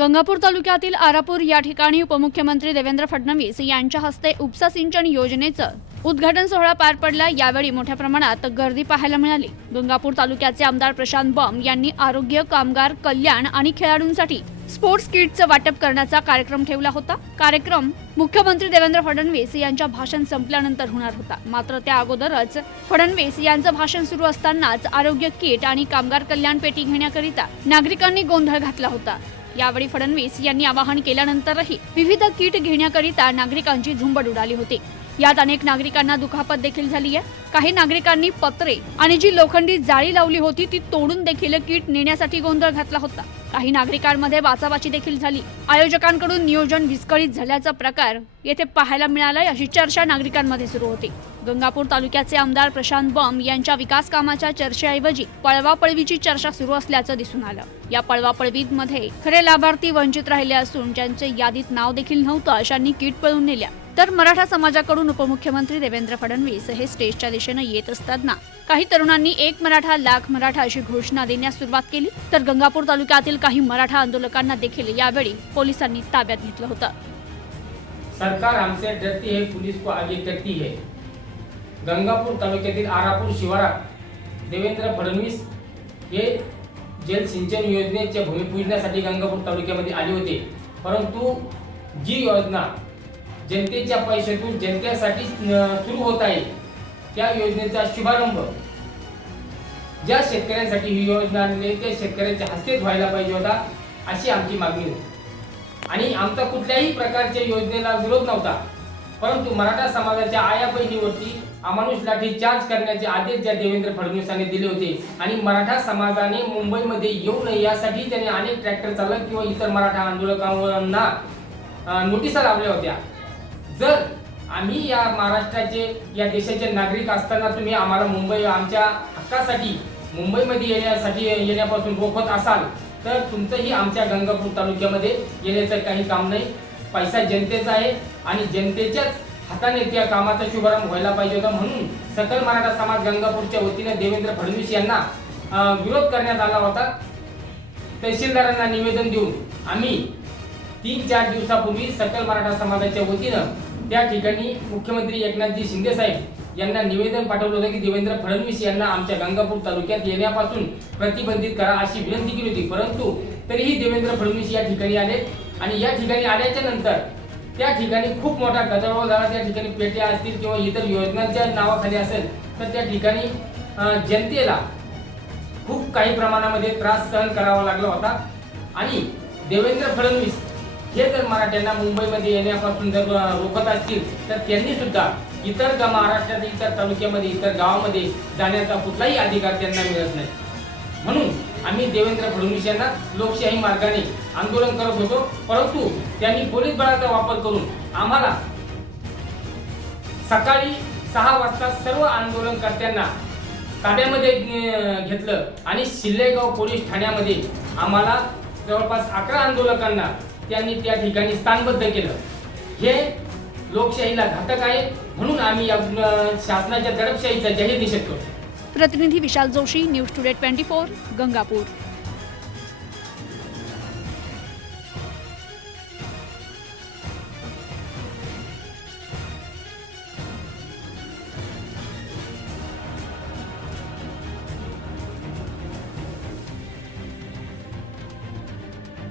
गंगापूर तालुक्यातील आरापूर या ठिकाणी उपमुख्यमंत्री देवेंद्र फडणवीस यांच्या हस्ते उपसा सिंचन योजनेचं उद्घाटन सोहळा पार पडला. यावेळी मोठ्या प्रमाणात गर्दी पाहायला मिळाली. गंगापूर तालुक्याचे आमदार प्रशांत बम यांनी आरोग्य कामगार कल्याण आणि खेळाडूंसाठी स्पोर्ट्स किटचं वाटप करण्याचा कार्यक्रम ठेवला होता. कार्यक्रम मुख्यमंत्री देवेंद्र फडणवीस यांच्या भाषण संपल्यानंतर होणार होता. मात्र त्या अगोदरच फडणवीस यांचं भाषण सुरू असतानाच आरोग्य किट आणि कामगार कल्याण पेटी घेण्याकरिता नागरिकांनी गोंधळ घातला होता. यावेळी फडणवीस यांनी आवाहन केल्यानंतरही विविध किट घेण्याकरिता नागरिकांची झुंबड उडाली होती. यात अनेक नागरिकांना दुखापत देखील झाली आहे. काही नागरिकांनी पत्रे आणि जी लोखंडी जाळी लावली होती ती तोडून देखील किट नेण्यासाठी गोंधळ घातला होता. काही नागरिकांमध्ये वाचावाची देखील झाली. आयोजकांकडून नियोजन विस्कळीत झाल्याचा प्रकार येथे पाहायला मिळालाय अशी चर्चा नागरिकांमध्ये सुरू होती. गंगापूर तालुक्याचे आमदार प्रशांत बम यांच्या विकास कामाच्या चर्चेऐवजी पळवापळवीची चर्चा सुरू असल्याचं दिसून आलं. या पळवापळवीमध्ये खरे लाभार्थी वंचित राहिले असून ज्यांचे यादीत नाव देखील नव्हतं अशांनी किट पळून नेल्या. तर मराठा समाजाकडून उपमुख्यमंत्री देवेंद्र फडणवीस हे स्टेजच्या दिशेनं येत असताना काही तरुणांनी एक मराठा लाख मराठा अशी घोषणा देण्यास सुरुवात केली. तर गंगापूर तालुक्यातील काही मराठा आंदोलकांना देखील यावेळी पोलिसांनी ताब्यात घेतलं होतं. सरकार हमसे डरती है पुलिस को आगे करती है गंगापूर तालुक्यातील आरापूर शिवारात देवेंद्र फडणवीस हे जल सिंचन योजनेच्या भूमिपूजनासाठी गंगापूर तालुक्यामध्ये आले होते. परंतु जी योजना जनतेच्या पैशातून जनतेसाठी सुरू होत आहे त्या योजनेचा शुभारंभ. ज्या शेतकऱ्यांसाठी ही योजना आणली त्या शेतकऱ्यांच्या हस्तेच व्हायला पाहिजे होता अशी आमची मागणी होती. आणि आमचा कुठल्याही प्रकारच्या योजनेला विरोध नव्हता. परंतु मराठा समाजाच्या आया बहिणीवरती अमानुष लाठी चार्ज करण्याचे आदेश ज्या देवेंद्र फडणवीसांनी दिले होते आणि मराठा समाजाने मुंबईमध्ये येऊ नये यासाठी त्यांनी अनेक ट्रॅक्टर चालक किंवा इतर मराठा आंदोलकांना नोटिसा लावल्या होत्या. जर आम्ही या महाराष्ट्राचे या देशाचे नागरिक असताना तुम्ही आम्हाला मुंबई आमच्या हक्कासाठी मुंबईमध्ये येण्यासाठी येण्यापासून रोखत असाल तर तुमचंही आमच्या गंगापूर तालुक्यामध्ये येण्याचं काही काम नाही. पैसा जनतेचा आहे आणि जनतेच्याच हाताने त्या कामाचा शुभारंभ व्हायला पाहिजे होता. म्हणून सकल मराठा समाज गंगापूरच्या वतीने देवेंद्र फडणवीस यांना विरोध करण्यात आला होता. तहसीलदारांना निवेदन देऊन आम्ही तीन चार दिवसापूर्वी सकल मराठा समाजाच्या वतीनं त्या ठिकाणी मुख्यमंत्री एकनाथजी शिंदे साहेब यांना निवेदन पाठवलं होतं की देवेंद्र फडणवीस यांना आमच्या गंगापूर तालुक्यात येण्यापासून प्रतिबंधित करा अशी विनंती केली होती. परंतु तरीही देवेंद्र फडणवीस या ठिकाणी आले आणि या ठिकाणी आल्याच्यानंतर त्या ठिकाणी खूप मोठा गदारोळ झाला. त्या ठिकाणी पेट्या असतील किंवा इतर योजनांच्या नावाखाली असेल तर त्या ठिकाणी जनतेला खूप काही प्रमाणामध्ये त्रास सहन करावा लागला होता. आणि देवेंद्र फडणवीस हे जर मराठ्यांना मुंबईमध्ये येण्यापासून जर रोखत असतील तर त्यांनी सुद्धा इतर महाराष्ट्रातील इतर तालुक्यामध्ये इतर गावामध्ये जाण्याचा कुठलाही अधिकार त्यांना मिळत नाही. म्हणून आम्ही देवेंद्र फडणवीस यांना लोकशाही मार्गाने आंदोलन करत होतो परंतु त्यांनी पोलीस बळाचा वापर करून आम्हाला सकाळी सहा वाजता सर्व आंदोलनकर्त्यांना ताब्यामध्ये घेतलं आणि शिल्लेगाव पोलीस ठाण्यामध्ये आम्हाला जवळपास अकरा आंदोलकांना त्यांनी त्या ठिकाणी स्थानबद्ध केलं. हे लोकशाहीला घातक आहे म्हणून आम्ही या शासनाच्या दडपशाहीचा जाहीर निषेध करतो. प्रतिनिधी Vishal Joshi news today twenty four Gangapur.